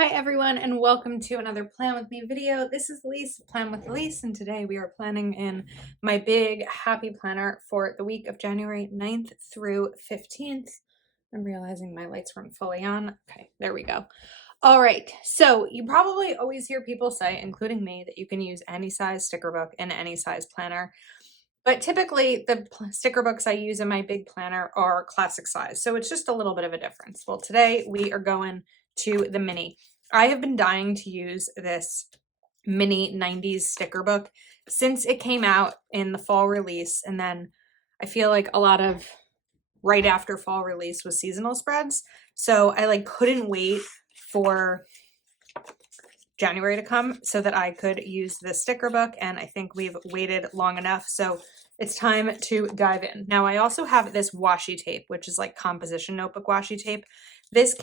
Hi everyone and welcome to another Plan With Me video. This is Elise, Plan with Elise, and today we are planning in my big happy planner for the week of January 9th through 15th. I'm realizing my lights weren't fully on. Okay, there we go. All right, so you probably always hear people say, including me, that you can use any size sticker book in any size planner. But typically the sticker books I use in my big planner are classic size. So it's just a little bit of a difference. Well, today we are going to the mini. I have been dying to use this mini 90s sticker book since it came out in the fall release. And then I feel like a lot of right after fall release was seasonal spreads. So I couldn't wait for January to come so that I could use this sticker book, and I think we've waited long enough, so it's time to dive in. Now I also have this washi tape, which is like composition notebook washi tape. This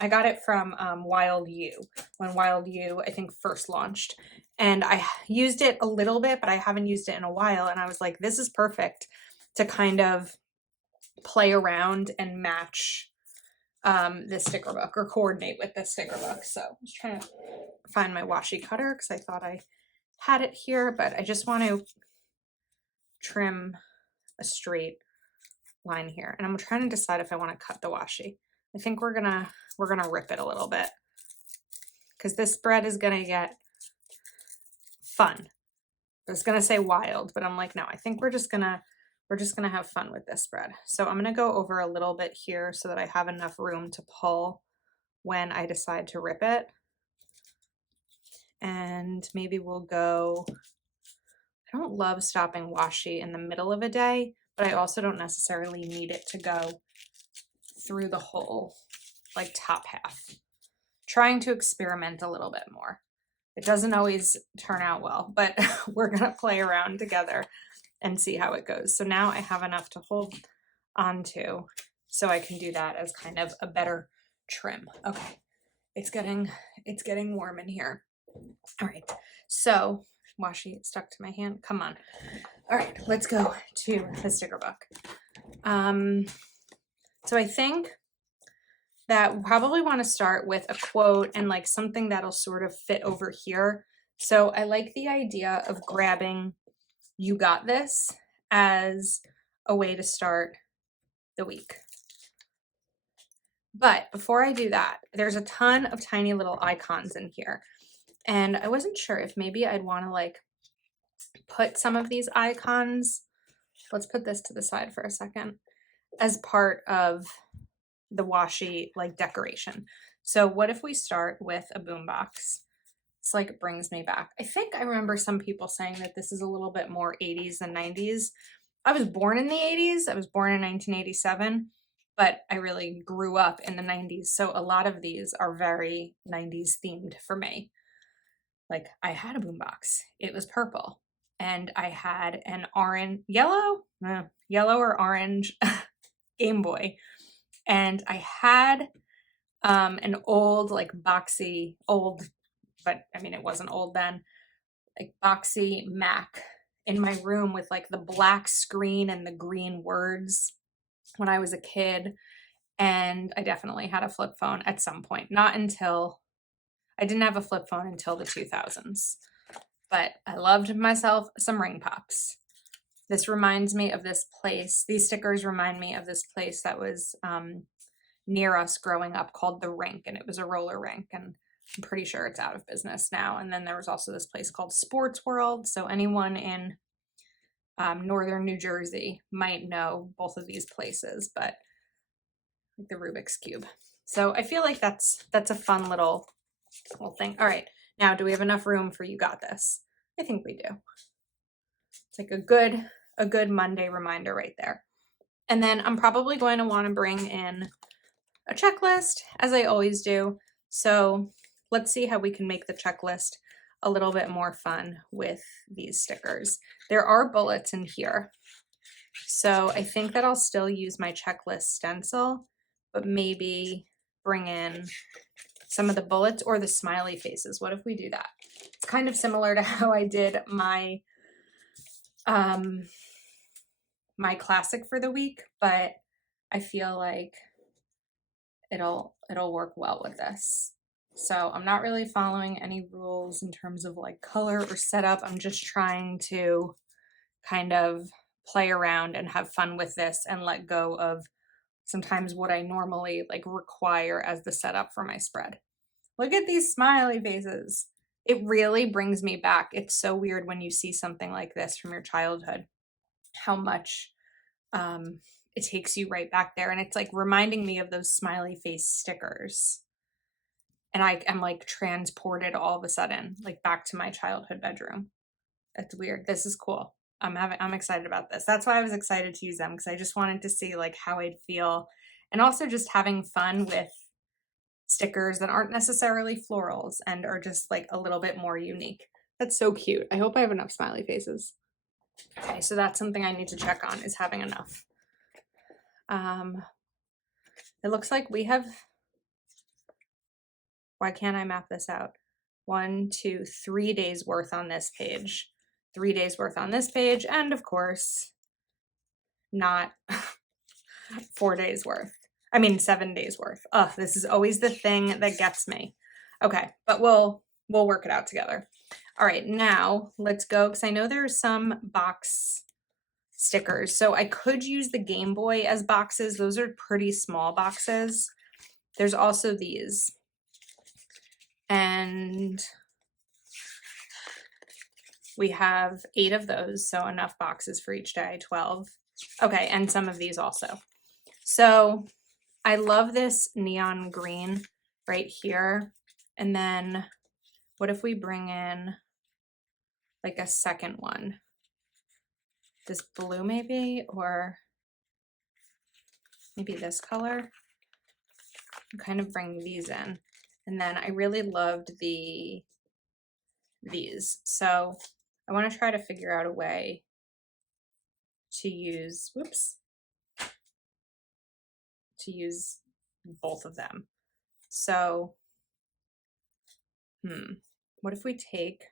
I got it from Wild U, when Wild U I think first launched, and I used it a little bit, but I haven't used it in a while, and I was like, this is perfect to kind of play around and match this sticker book or coordinate with this sticker book. So I was trying to find my washi cutter because I thought I had it here, but I just want to trim a straight line here, and I'm trying to decide if I want to cut the washi. I think we're gonna rip it a little bit because this spread is gonna get fun. I was gonna say wild, but I'm like, no, I think we're just gonna have fun with this spread. So I'm gonna go over a little bit here so that I have enough room to pull when I decide to rip it. And maybe we'll go, I don't love stopping washi in the middle of a day, but I also don't necessarily need it to go through the whole top half. Trying to experiment a little bit more. It doesn't always turn out well, but we're gonna play around together and see how it goes. So now I have enough to hold onto so I can do that as kind of a better trim. Okay, it's getting warm in here. All right, so washi stuck to my hand. Come on. All right, let's go to the sticker book. So I think that we'll probably want to start with a quote and something that'll sort of fit over here. So I like the idea of grabbing "You got this" as a way to start the week. But before I do that, there's a ton of tiny little icons in here. And I wasn't sure if maybe I'd want to put some of these icons, let's put this to the side for a second, as part of the washi decoration. So what if we start with a boombox? It's it brings me back. I think I remember some people saying that this is a little bit more 80s than 90s. I was born in the 80s. I was born in 1987, but I really grew up in the 90s. So a lot of these are very 90s themed for me. I had a boombox. It was purple. And I had an yellow or orange Game Boy. And I had an old, boxy, but I mean, it wasn't old then, boxy Mac in my room with the black screen and the green words when I was a kid. And I definitely had a flip phone at some point. I didn't have a flip phone until the 2000s, but I loved myself some ring pops. This reminds me of this place. These stickers remind me of this place that was near us growing up called The Rink, and it was a roller rink, and I'm pretty sure it's out of business now. And then there was also this place called Sports World. So anyone in northern New Jersey might know both of these places, but the Rubik's Cube. So I feel like that's a fun little thing. All right, now do we have enough room for "You got this"? I think we do. It's a good Monday reminder right there. And then I'm probably going to want to bring in a checklist, as I always do. So let's see how we can make the checklist a little bit more fun with these stickers. There are bullets in here. So I think that I'll still use my checklist stencil, but maybe bring in some of the bullets or the smiley faces. What if we do that? It's kind of similar to how I did my my classic for the week, but I feel like it'll work well with this. So I'm not really following any rules in terms of like color or setup. I'm just trying to kind of play around and have fun with this and let go of sometimes what I normally like require as the setup for my spread. Look at these smiley faces. It really brings me back. It's so weird when you see something like this from your childhood, how much it takes you right back there. And it's like reminding me of those smiley face stickers. And I am like transported all of a sudden, like back to my childhood bedroom. That's weird. This is cool. I'm excited about this. That's why I was excited to use them, because I just wanted to see like how I'd feel, and also just having fun with stickers that aren't necessarily florals and are just like a little bit more unique. That's so cute. I hope I have enough smiley faces. Okay, so that's something I need to check on, is having enough. It looks like we have, why can't I map this out? 1, 2, 3 days worth on this page. 3 days worth on this page, and of course, not 4 days worth. I mean, 7 days worth. Ugh, this is always the thing that gets me. Okay, but we'll work it out together. All right, now let's go, because I know there's some box stickers. So I could use the Game Boy as boxes. Those are pretty small boxes. There's also these. And we have 8 of those, so enough boxes for each day, 12. Okay, and some of these also. So I love this neon green right here. And then what if we bring in like a second one? This blue maybe, or maybe this color? Kind of bring these in. And then I really loved these. So I want to try to figure out a way to use, to use both of them. So, what if we take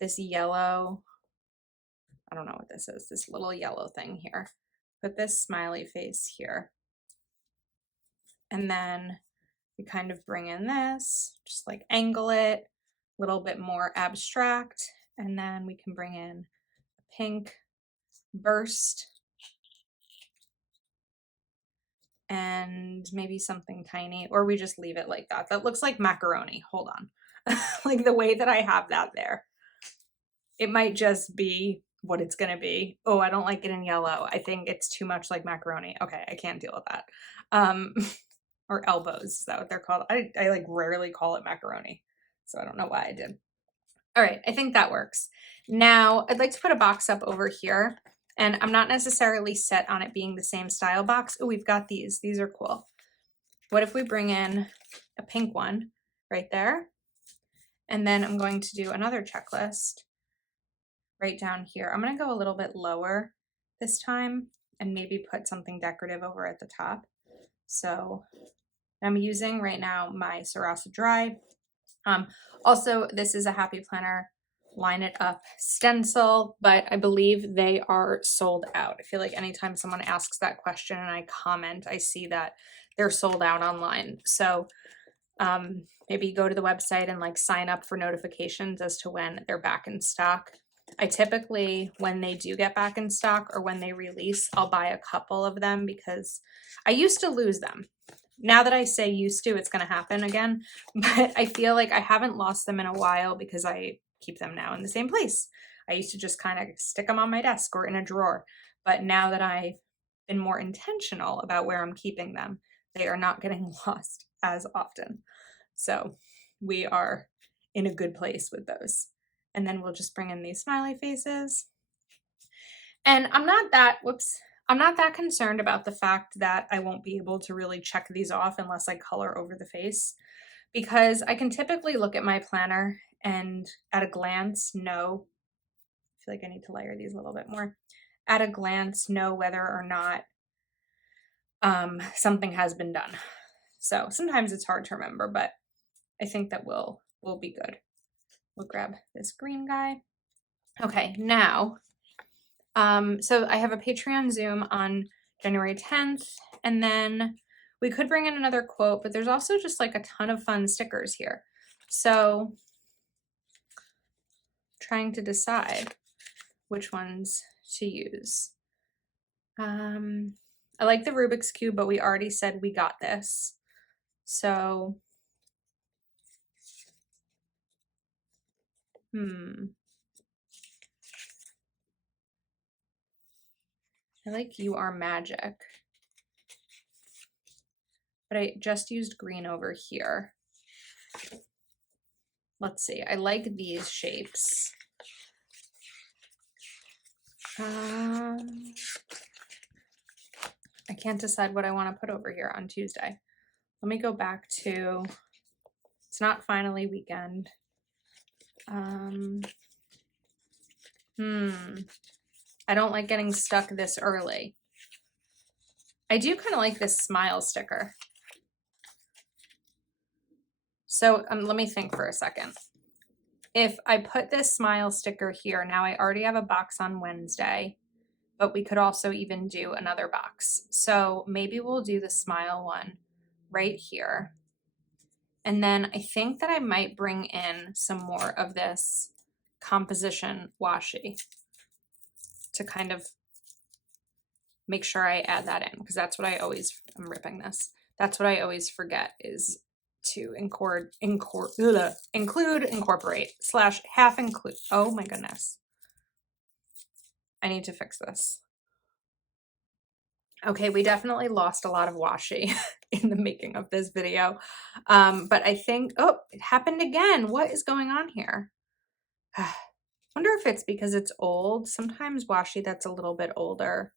this yellow, I don't know what this is, this little yellow thing here, put this smiley face here, and then we kind of bring in this, just like angle it, a little bit more abstract, and then we can bring in a pink burst and maybe something tiny, or we just leave it like that. That looks like macaroni. Hold on. Like the way that I have that there. It might just be what it's going to be. Oh, I don't like it in yellow. I think it's too much like macaroni. Okay, I can't deal with that. Or elbows, is that what they're called? I like rarely call it macaroni, so I don't know why I did. All right, I think that works. Now, I'd like to put a box up over here, and I'm not necessarily set on it being the same style box. Oh, we've got these. These are cool. What if we bring in a pink one right there? And then I'm going to do another checklist right down here. I'm going to go a little bit lower this time and maybe put something decorative over at the top. So I'm using right now my Sarasa Dry. Also, this is a Happy Planner Line It Up stencil, but I believe they are sold out. I feel like anytime someone asks that question and I comment, I see that they're sold out online. So maybe go to the website and like sign up for notifications as to when they're back in stock. I typically, when they do get back in stock or when they release, I'll buy a couple of them because I used to lose them. Now that I say used to, it's going to happen again, but I feel like I haven't lost them in a while because I keep them now in the same place. I used to just kind of stick them on my desk or in a drawer, but now that I've been more intentional about where I'm keeping them, they are not getting lost as often. So we are in a good place with those. And then we'll just bring in these smiley faces. And I'm not that concerned about the fact that I won't be able to really check these off unless I color over the face, because I can typically look at my planner and at a glance know, I feel like I need to layer these a little bit more, at a glance know whether or not something has been done. So sometimes it's hard to remember, but I think that we'll be good. We'll grab this green guy. Okay, now, so I have a Patreon Zoom on January 10th, and then We could bring in another quote, but there's also just like a ton of fun stickers here. So trying to decide which ones to use. I like the Rubik's Cube, but we already said we got this. So, I like You Are Magic. But I just used green over here. Let's see. I like these shapes. I can't decide what I want to put over here on Tuesday. Let me go back to, it's not finally weekend. I don't like getting stuck this early. I do kind of like this smile sticker. So let me think for a second. If I put this smile sticker here, now I already have a box on Wednesday, but we could also even do another box. So maybe we'll do the smile one right here. And then I think that I might bring in some more of this composition washi to kind of make sure I add that in, because that's what I always, I'm ripping this. That's what I always forget is to include, incorporate, / half include. Oh my goodness. I need to fix this. Okay, we definitely lost a lot of washi in the making of this video. But I think, oh, it happened again. What is going on here? Wonder if it's because it's old. Sometimes washi that's a little bit older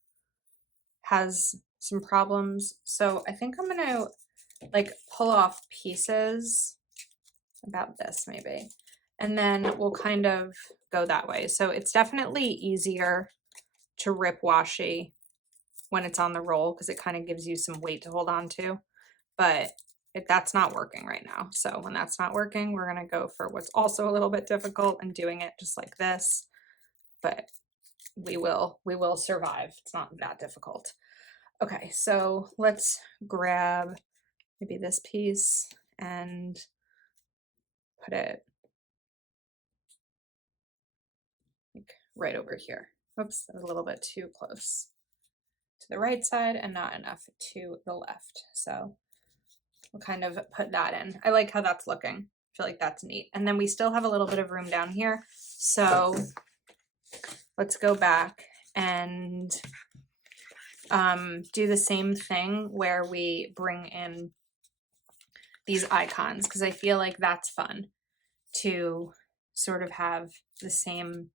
has some problems. So I think I'm gonna like pull off pieces about this maybe. And then we'll kind of go that way. So it's definitely easier to rip washi when it's on the roll because it kind of gives you some weight to hold on to. But that's not working right now. So when that's not working, we're gonna go for what's also a little bit difficult and doing it just like this. But we will survive. It's not that difficult. Okay, so let's grab maybe this piece and put it like right over here. Oops, that was a little bit too close to the right side and not enough to the left. So we'll kind of put that in. I like how that's looking. I feel like that's neat. And then we still have a little bit of room down here. So let's go back and do the same thing where we bring in these icons, because I feel like that's fun to sort of have the same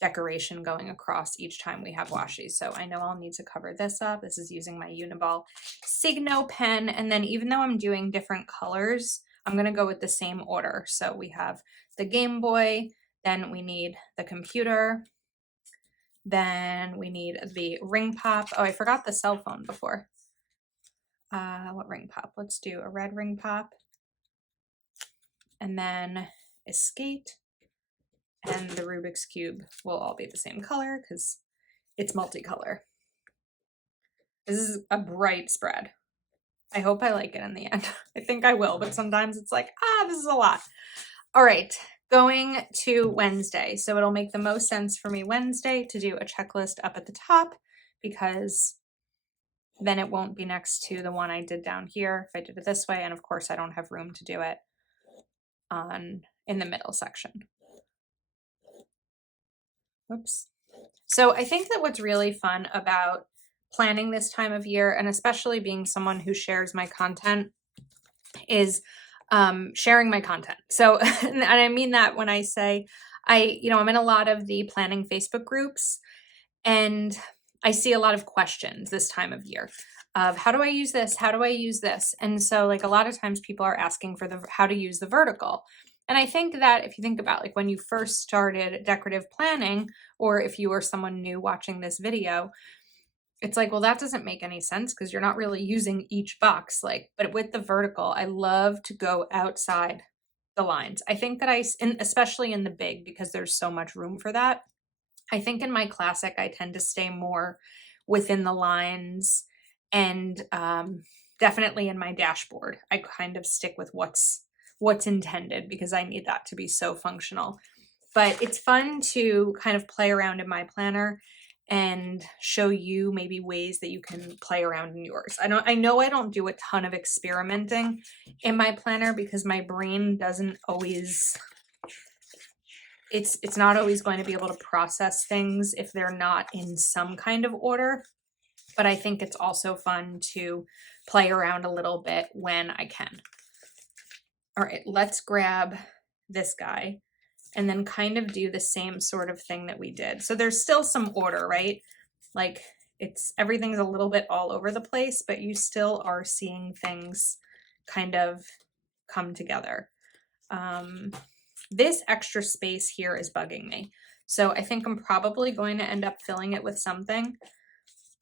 decoration going across each time we have washi. So I know I'll need to cover this up. This is using my Uniball Signo pen. And then even though I'm doing different colors, I'm going to go with the same order. So we have the Game Boy, then we need the computer, then we need the ring pop. Oh, I forgot the cell phone before. What ring pop? Let's do a red ring pop. And then a skate. And the Rubik's Cube will all be the same color because it's multicolor. This is a bright spread. I hope I like it in the end. I think I will, but sometimes it's like, this is a lot. All right, going to Wednesday. So it'll make the most sense for me Wednesday to do a checklist up at the top because then it won't be next to the one I did down here if I did it this way. And of course I don't have room to do it in the middle section. Oops. So I think that what's really fun about planning this time of year, and especially being someone who shares my content, is sharing my content. So, and I mean that when I say I'm in a lot of the planning Facebook groups, and I see a lot of questions this time of year of how do I use this? How do I use this? And so like a lot of times people are asking for how to use the vertical. And I think that if you think about like when you first started decorative planning, or if you were someone new watching this video, it's like, well, that doesn't make any sense because you're not really using each box. But with the vertical, I love to go outside the lines. I think that especially in the big, because there's so much room for that. I think in my classic, I tend to stay more within the lines and definitely in my dashboard, I kind of stick with what's intended because I need that to be so functional. But it's fun to kind of play around in my planner and show you maybe ways that you can play around in yours. I know I don't do a ton of experimenting in my planner because my brain doesn't always, it's not always going to be able to process things if they're not in some kind of order. But I think it's also fun to play around a little bit when I can. All right, let's grab this guy and then kind of do the same sort of thing that we did. So there's still some order, right? Like everything's a little bit all over the place, but you still are seeing things kind of come together. This extra space here is bugging me. So I think I'm probably going to end up filling it with something,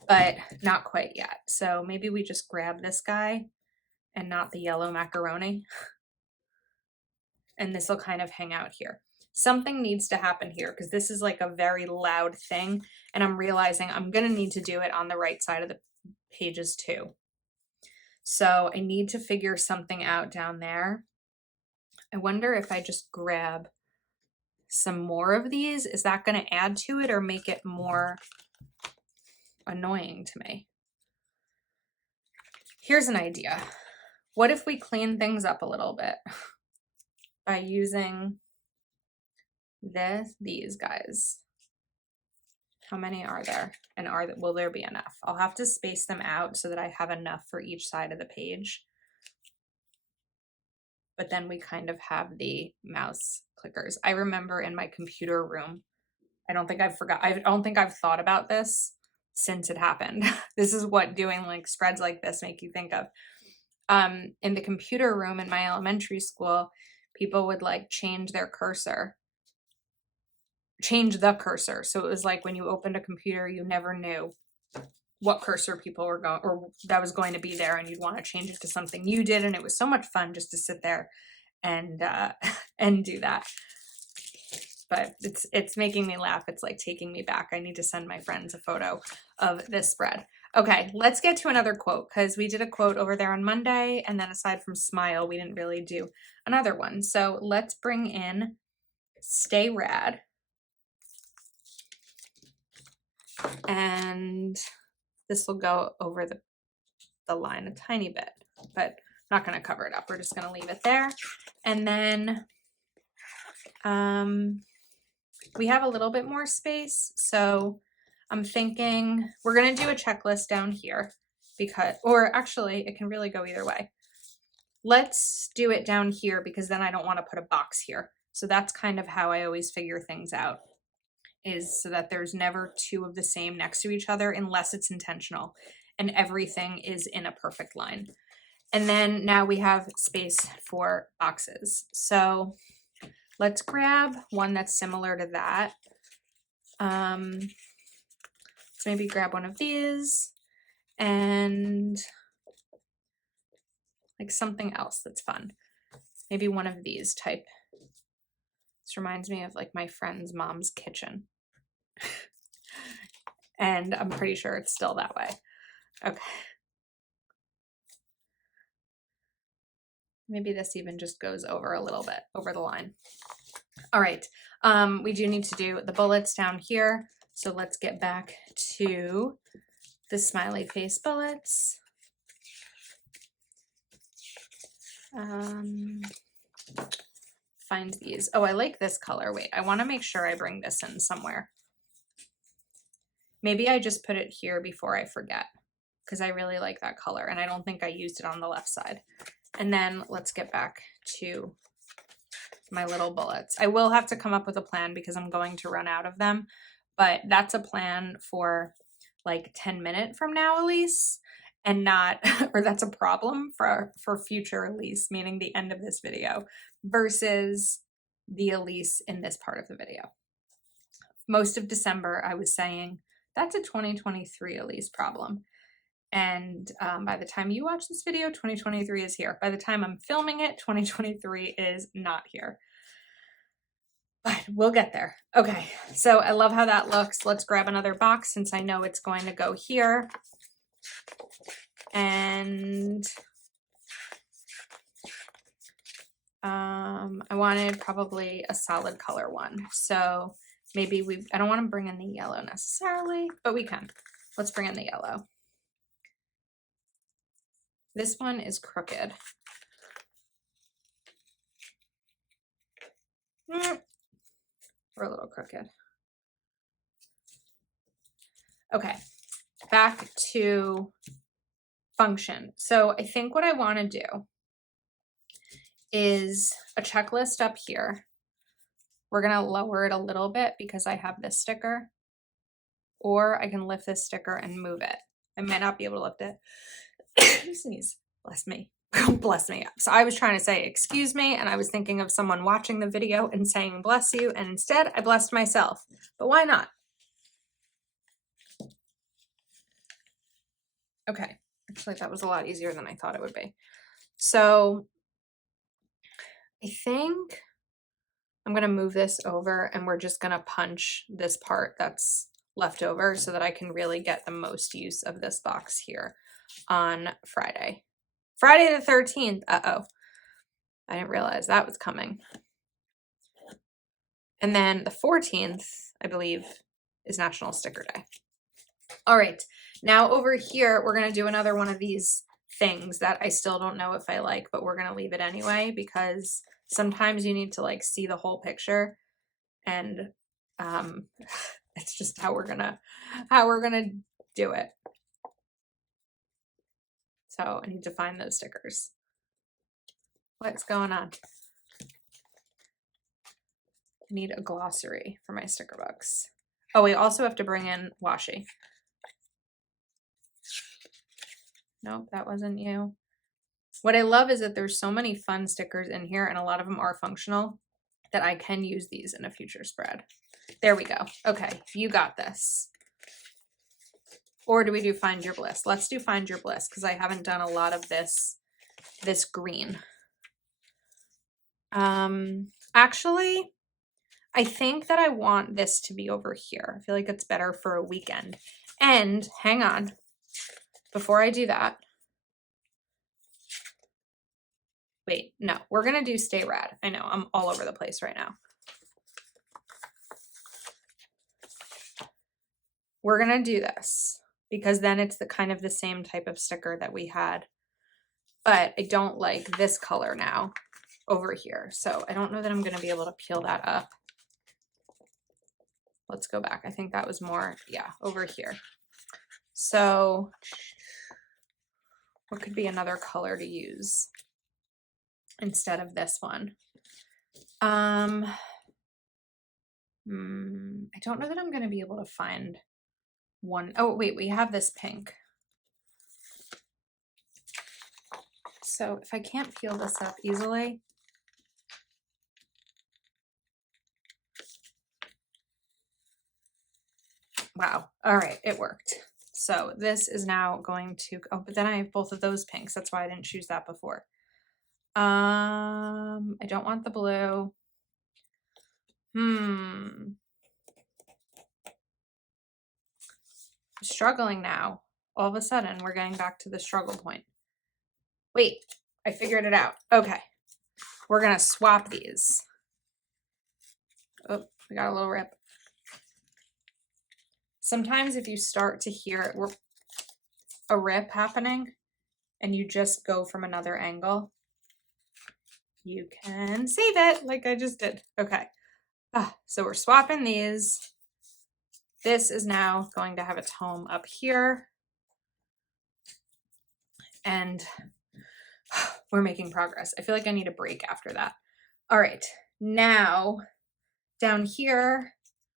but not quite yet. So maybe we just grab this guy and not the yellow macaroni. And this will kind of hang out here. Something needs to happen here because this is like a very loud thing. And I'm realizing I'm going to need to do it on the right side of the pages too. So I need to figure something out down there. I wonder if I just grab some more of these, is that going to add to it or make it more annoying to me? Here's an idea. What if we clean things up a little bit by using these guys? How many are there? And will there be enough? I'll have to space them out so that I have enough for each side of the page. But then we kind of have the mouse clickers. I remember in my computer room, I don't think I've thought about this since it happened. This is what doing like spreads like this make you think of. In the computer room in my elementary school, people would like change the cursor. So it was like when you opened a computer, you never knew what cursor people were going, or that was going to be there, and you'd want to change it to something you did. And it was so much fun just to sit there and do that. But it's making me laugh. It's like taking me back. I need to send my friends a photo of this spread. Okay, let's get to another quote because we did a quote over there on Monday, and then aside from smile, we didn't really do another one. So let's bring in Stay Rad. And this will go over the line a tiny bit, but I'm not going to cover it up. We're just going to leave it there. And then we have a little bit more space. So I'm thinking we're going to do a checklist down here or actually it can really go either way. Let's do it down here because then I don't want to put a box here. So that's kind of how I always figure things out, is so that there's never two of the same next to each other unless it's intentional and everything is in a perfect line. And then now we have space for boxes. So let's grab one that's similar to that. Let's maybe grab one of these and like something else that's fun. Maybe one of these type. This reminds me of like my friend's mom's kitchen. And I'm pretty sure it's still that way. Okay. Maybe this even just goes over a little bit over the line. All right. We do need to do the bullets down here. So let's get back to the smiley face bullets. Find these. Oh, I like this color. Wait, I want to make sure I bring this in somewhere. Maybe I just put it here before I forget because I really like that color and I don't think I used it on the left side. And then let's get back to my little bullets. I will have to come up with a plan because I'm going to run out of them, but that's a plan for like 10 minutes from now, Elise, and not, or that's a problem for future Elise, meaning the end of this video versus the Elise in this part of the video. Most of December, I was saying, that's a 2023 Elise problem. And by the time you watch this video, 2023 is here. By the time I'm filming it, 2023 is not here. But we'll get there. Okay, so I love how that looks. Let's grab another box since I know it's going to go here. And I wanted probably a solid color one. So maybe I don't want to bring in the yellow necessarily, but we can. Let's bring in the yellow. This one is crooked. We're a little crooked. Okay, back to function. So I think what I want to do is a checklist up here. We're going to lower it a little bit because I have this sticker, or I can lift this sticker and move it. I might not be able to lift it. Sneeze. Bless me. Bless me. So I was trying to say excuse me, and I was thinking of someone watching the video and saying bless you, and instead I blessed myself. But why not? Okay. Actually, that was a lot easier than I thought it would be. So I think I'm going to move this over, and we're just going to punch this part that's left over so that I can really get the most use of this box here on Friday. Friday the 13th. Uh-oh. I didn't realize that was coming. And then the 14th, I believe, is National Sticker Day. All right. Now over here, we're going to do another one of these things that I still don't know if I like, but we're going to leave it anyway because sometimes you need to like see the whole picture, and it's just how we're gonna do it. So I need to find those stickers. What's going on? I need a glossary for my sticker books. Oh, we also have to bring in Washi. Nope, that wasn't you. What I love is that there's so many fun stickers in here, and a lot of them are functional, that I can use these in a future spread. There we go. Okay, you got this. Or do we do Find Your Bliss? Let's do Find Your Bliss because I haven't done a lot of this green. Actually, I think that I want this to be over here. I feel like it's better for a weekend. And hang on, before I do that, wait, no, we're going to do Stay Rad. I know, I'm all over the place right now. We're going to do this because then it's the kind of the same type of sticker that we had. But I don't like this color now over here. So I don't know that I'm going to be able to peel that up. Let's go back. I think that was more, yeah, over here. So what could be another color to use instead of this one? I don't know that I'm going to be able to find one. Oh, wait, we have this pink. So if I can't peel this up easily, wow. All right, it worked. So this is now going to, oh, but then I have both of those pinks. That's why I didn't choose that before. I don't want the blue. I'm struggling now. All of a sudden, we're getting back to the struggle point. Wait, I figured it out. Okay. We're going to swap these. Oh, we got a little rip. Sometimes if you start to hear a rip happening and you just go from another angle, you can save it like I just did. Okay. So we're swapping these. This is now going to have its home up here. And we're making progress. I feel like I need a break after that. All right. Now down here,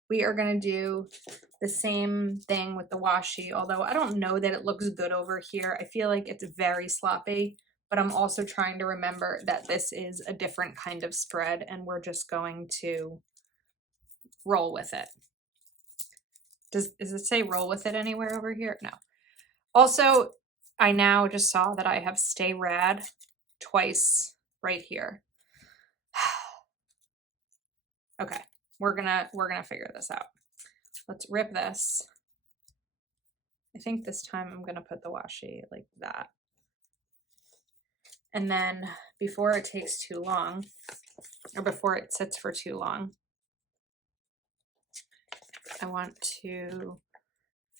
we are going to do the same thing with the washi, although I don't know that it looks good over here. I feel like it's very sloppy, but I'm also trying to remember that this is a different kind of spread and we're just going to roll with it. Does it say roll with it anywhere over here? No. Also, I now just saw that I have Stay Rad twice right here. Okay, we're gonna figure this out. Let's rip this. I think this time I'm going to put the washi like that. And then before it takes too long, or before it sits for too long, I want to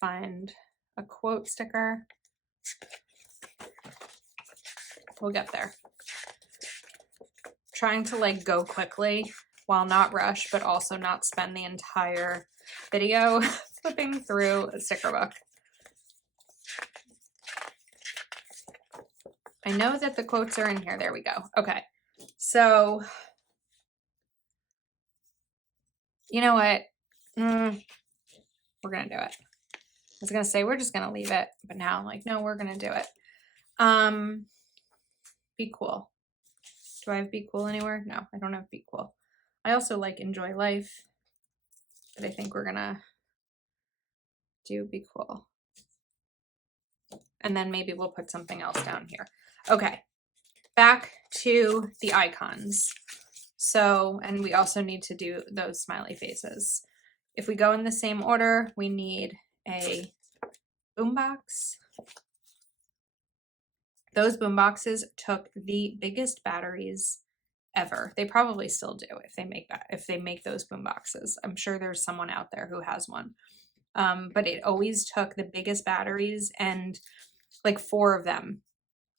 find a quote sticker. We'll get there. Trying to like go quickly while not rush, but also not spend the entire video flipping through a sticker book. I know that the quotes are in here. There we go. Okay. So, you know what? We're going to do it. I was going to say, we're just going to leave it, but now I'm like, no, we're going to do it. Be cool. Do I have be cool anywhere? No, I don't have be cool. I also like enjoy life, but I think we're going to do be cool. And then maybe we'll put something else down here. Okay. Back to the icons. So, and we also need to do those smiley faces. If we go in the same order, we need a boombox. Those boomboxes took the biggest batteries ever. They probably still do if they make that, if they make those boomboxes. I'm sure there's someone out there who has one. But it always took the biggest batteries and like 4 of them.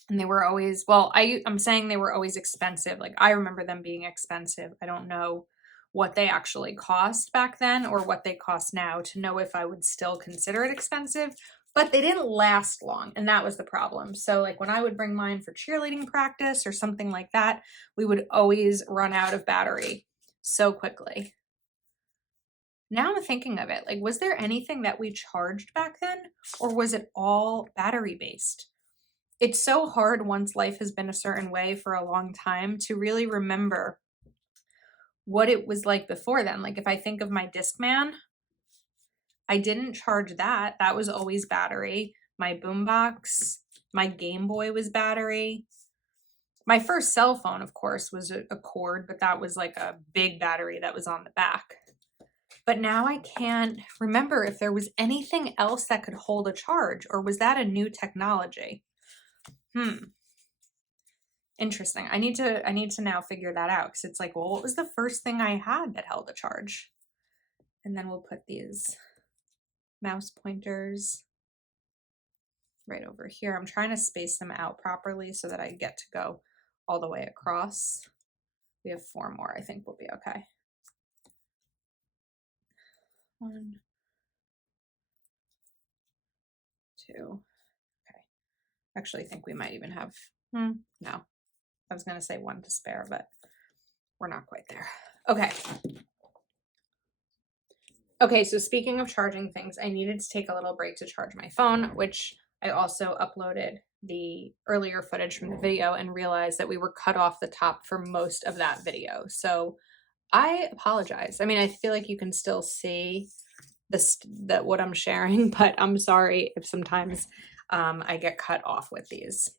And they were always, well, I'm saying they were always expensive. Like I remember them being expensive. I don't know what they actually cost back then or what they cost now to know if I would still consider it expensive, but they didn't last long. And that was the problem. So like when I would bring mine for cheerleading practice or something like that, we would always run out of battery so quickly. Now I'm thinking of it, like, was there anything that we charged back then or was it all battery based? It's so hard once life has been a certain way for a long time to really remember what it was like before then. Like if I think of my Discman, I didn't charge that. That was always battery. My boombox, my Game Boy was battery. My first cell phone, of course, was a cord, but that was like a big battery that was on the back. But now I can't remember if there was anything else that could hold a charge, or was that a new technology? Interesting. I need to now figure that out, because it's like, well, what was the first thing I had that held a charge? And then we'll put these mouse pointers right over here. I'm trying to space them out properly so that I get to go all the way across. We have 4 more. I think we'll be okay. 1, 2. Okay. Actually, I think we might even have, no. I was going to say 1 to spare, but we're not quite there. Okay. Okay, so speaking of charging things, I needed to take a little break to charge my phone, which I also uploaded the earlier footage from the video and realized that we were cut off the top for most of that video. So I apologize. I mean, I feel like you can still see that what I'm sharing, but I'm sorry if sometimes I get cut off with these.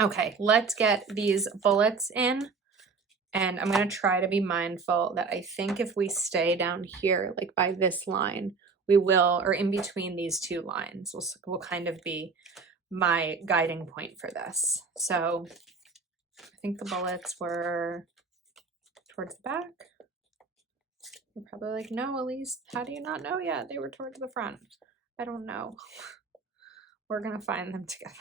Okay, let's get these bullets in. And I'm going to try to be mindful that I think if we stay down here, like by this line, we will, or in between these 2 lines, will kind of be my guiding point for this. So I think the bullets were towards the back. You're probably like, no, Elise, how do you not know yet? They were towards the front. I don't know. We're going to find them together.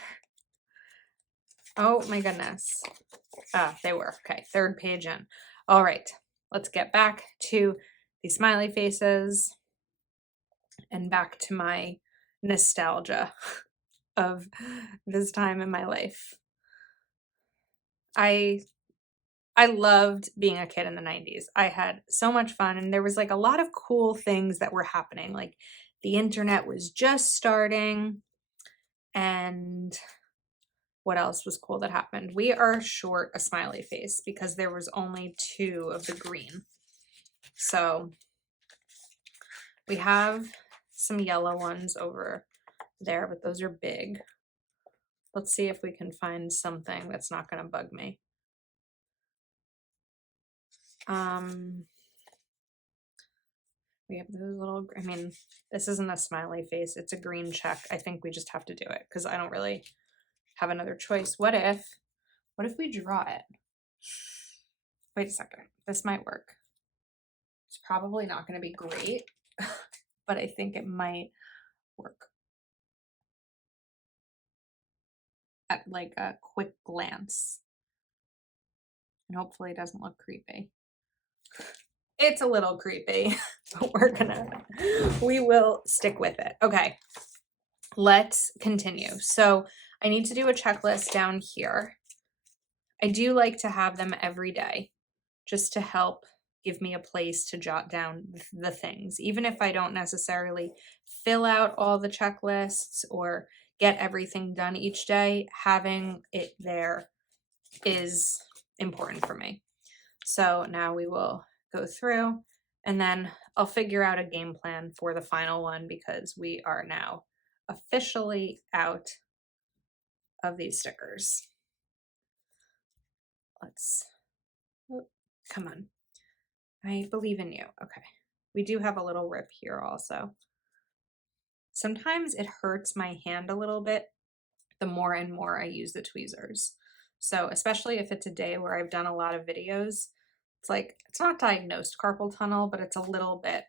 Oh my goodness. Ah, they were. Okay, 3rd page in. All right, let's get back to the smiley faces and back to my nostalgia of this time in my life. I loved being a kid in the 90s. I had so much fun, and there was like a lot of cool things that were happening. Like the internet was just starting, and what else was cool that happened? We are short a smiley face because there was only 2 of the green. So we have some yellow ones over there, but those are big. Let's see if we can find something that's not going to bug me. We have those little, I mean, this isn't a smiley face. It's a green check. I think we just have to do it because I don't really have another choice. What if we draw it? Wait a second. This might work. It's probably not going to be great, but I think it might work at like a quick glance. And hopefully it doesn't look creepy. It's a little creepy, but we will stick with it. Okay, let's continue. So I need to do a checklist down here. I do like to have them every day just to help give me a place to jot down the things. Even if I don't necessarily fill out all the checklists or get everything done each day, having it there is important for me. So now we will go through and then I'll figure out a game plan for the final one because we are now officially out of these stickers. Come on. I believe in you. Okay. We do have a little rip here also. Sometimes it hurts my hand a little bit the more and more I use the tweezers. So especially if it's a day where I've done a lot of videos, it's like, it's not diagnosed carpal tunnel, but it's a little bit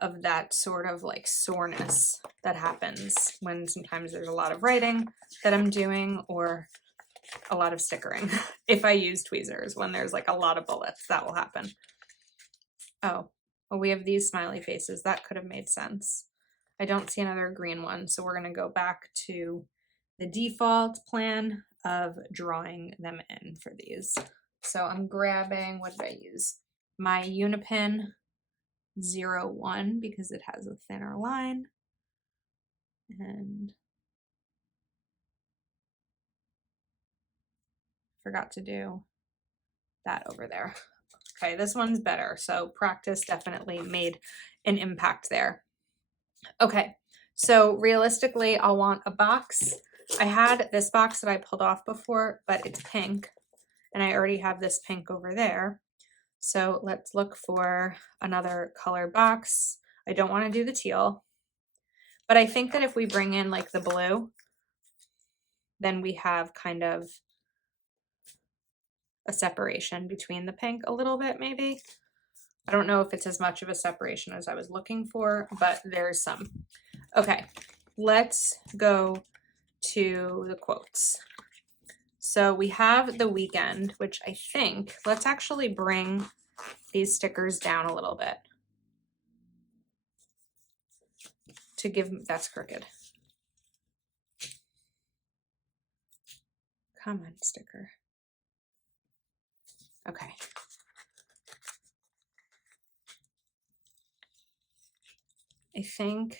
of that sort of like soreness that happens when sometimes there's a lot of writing that I'm doing or a lot of stickering. If I use tweezers, when there's like a lot of bullets, that will happen. Oh, well, we have these smiley faces. That could have made sense. I don't see another green one, so we're going to go back to the default plan of drawing them in for these. So I'm grabbing, what did I use? My Unipin 01 because it has a thinner line. And forgot to do that over there. Okay, this one's better. So practice definitely made an impact there. Okay, so realistically, I'll want a box. I had this box that I pulled off before, but it's pink, and I already have this pink over there. So let's look for another color box. I don't want to do the teal, but I think that if we bring in like the blue, then we have kind of a separation between the pink a little bit, maybe. I don't know if it's as much of a separation as I was looking for, but there's some. Okay, let's go to the quotes. So we have the weekend, which I think, let's actually bring these stickers down a little bit to give, that's crooked. Come on, sticker. Okay. I think,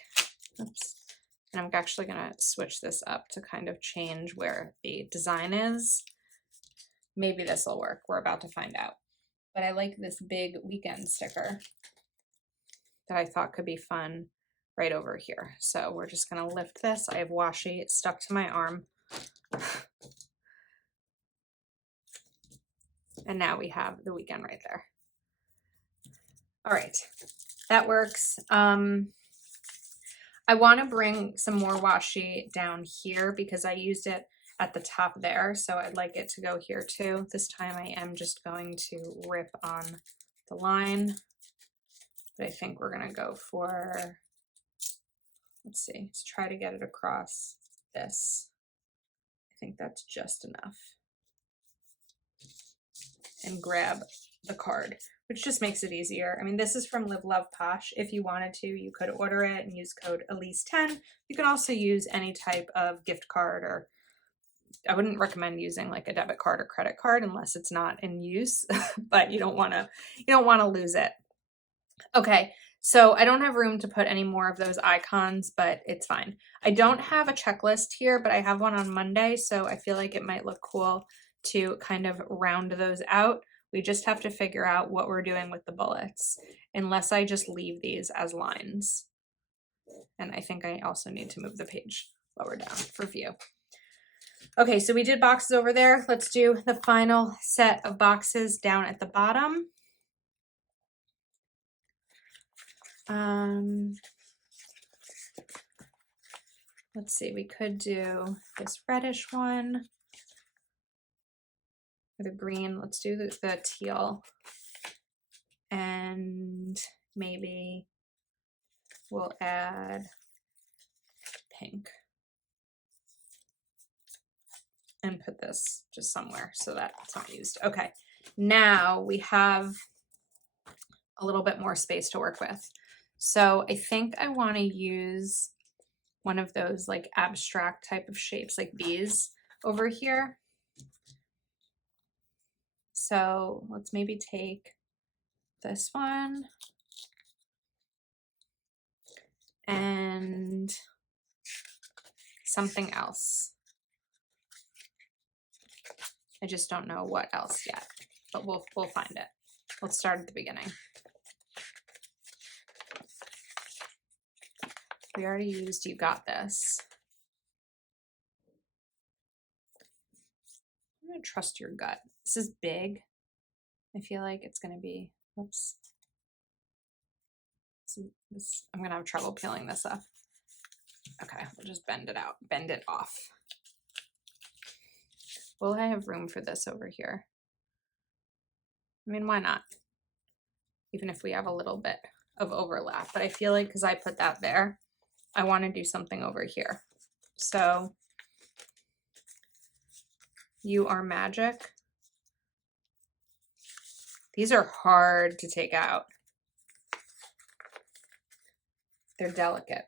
oops, and I'm actually gonna switch this up to kind of change where the design is. Maybe this will work. We're about to find out. But I like this big weekend sticker that I thought could be fun right over here. So we're just gonna lift this. I have washi stuck to my arm. And now we have the weekend right there. All right, that works. I want to bring some more washi down here because I used it at the top there. So I'd like it to go here too. This time I am just going to rip on the line. But I think we're going to go for, let's see, let's try to get it across this. I think that's just enough. And grab the card, which just makes it easier. I mean, this is from Live Love Posh. If you wanted to, you could order it and use code Elise10. You can also use any type of gift card, or I wouldn't recommend using like a debit card or credit card unless it's not in use, but you don't want to lose it. Okay, so I don't have room to put any more of those icons, but it's fine. I don't have a checklist here, but I have one on Monday, so I feel like it might look cool to kind of round those out. We just have to figure out what we're doing with the bullets, unless I just leave these as lines. And I think I also need to move the page lower down for view. Okay, so we did boxes over there. Let's do the final set of boxes down at the bottom. Let's see, we could do this reddish one or the green. Let's do the teal, and maybe we'll add pink and put this just somewhere so that it's not used. Okay, now we have a little bit more space to work with. So I think I want to use one of those like abstract type of shapes like these over here. So let's maybe take this one and something else. I just don't know what else yet, but we'll find it. Let's start at the beginning. We already used You Got This. I'm gonna trust your gut. This is big. I feel like it's gonna be, oops. I'm gonna have trouble peeling this up. Okay, we'll just bend it out, bend it off. Will I have room for this over here? I mean, why not? Even if we have a little bit of overlap, but I feel like because I put that there, I want to do something over here. So You Are Magic. These are hard to take out. They're delicate.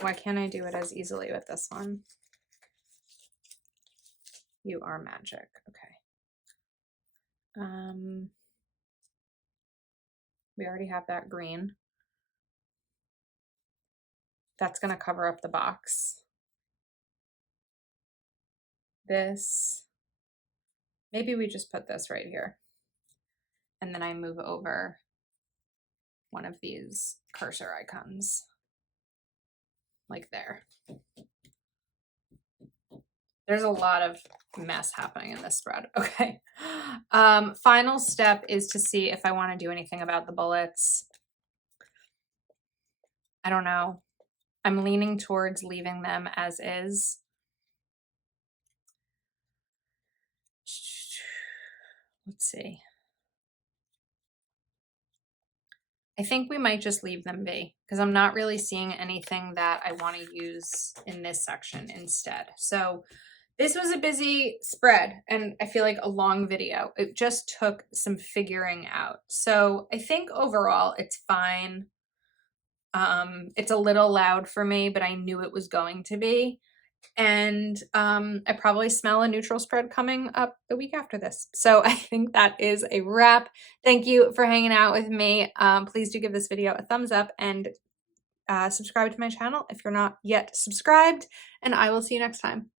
Why can't I do it as easily with this one? You Are Magic. Okay. We already have that green. That's going to cover up the box. This, maybe we just put this right here. And then I move over one of these cursor icons, like there. There's a lot of mess happening in this spread. Okay. Final step is to see if I want to do anything about the bullets. I don't know. I'm leaning towards leaving them as is. Let's see. I think we might just leave them be because I'm not really seeing anything that I want to use in this section instead. So this was a busy spread and I feel like a long video. It just took some figuring out. So I think overall it's fine. It's a little loud for me, but I knew it was going to be. And I probably smell a neutral spread coming up the week after this. So I think that is a wrap. Thank you for hanging out with me. Please do give this video a thumbs up and subscribe to my channel if you're not yet subscribed. And I will see you next time.